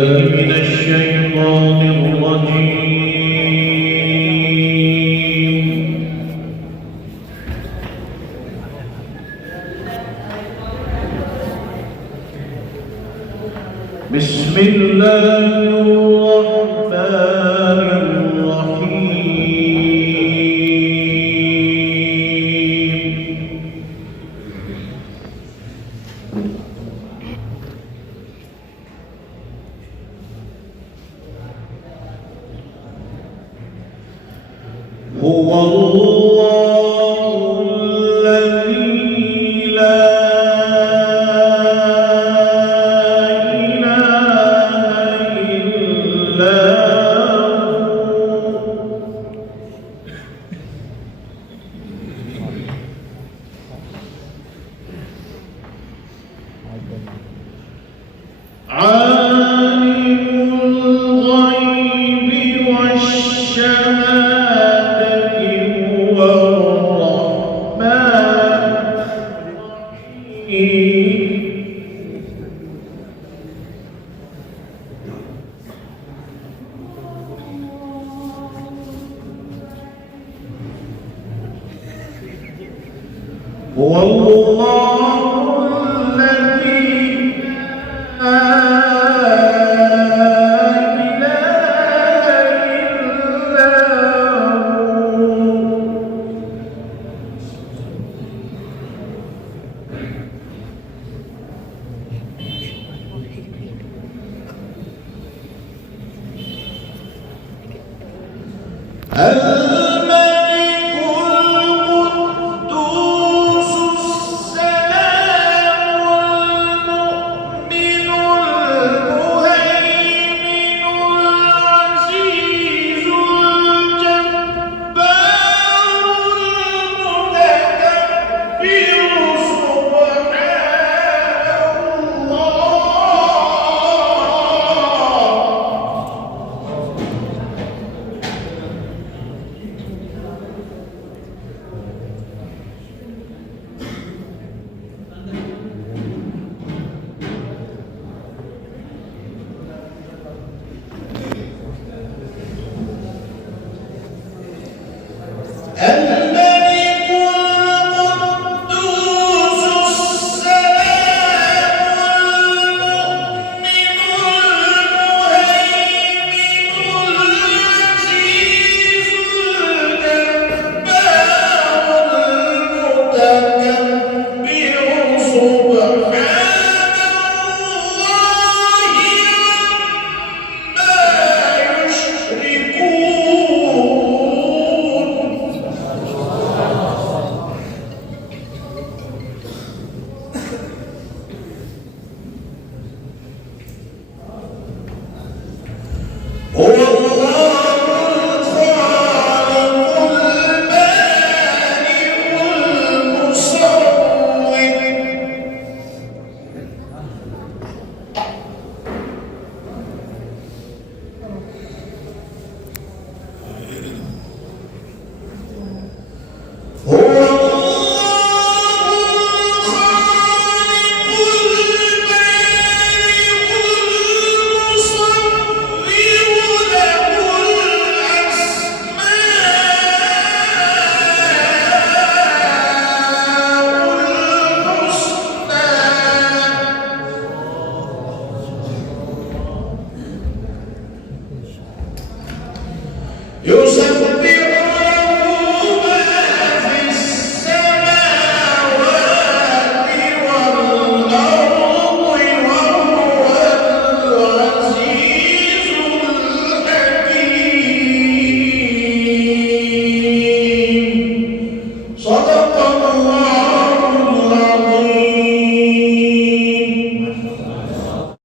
من الشيطان الرجيم. بسم الله الرحمن الرحيم. هو الله الذي لا إله إلا هو عالم الغيب والشهادة هو الرحمن الرحيم. هو الله الذي لا إله إلا هو الملك القدوس السلام المؤمن المهيمن العزيز الجبار المتكبر سبحان الملك القدوس السلام المؤمن العزيز الجبار المتكبر سبحان الله عما يشركون. هو الله الخالق البارئ المصور. هو يسبح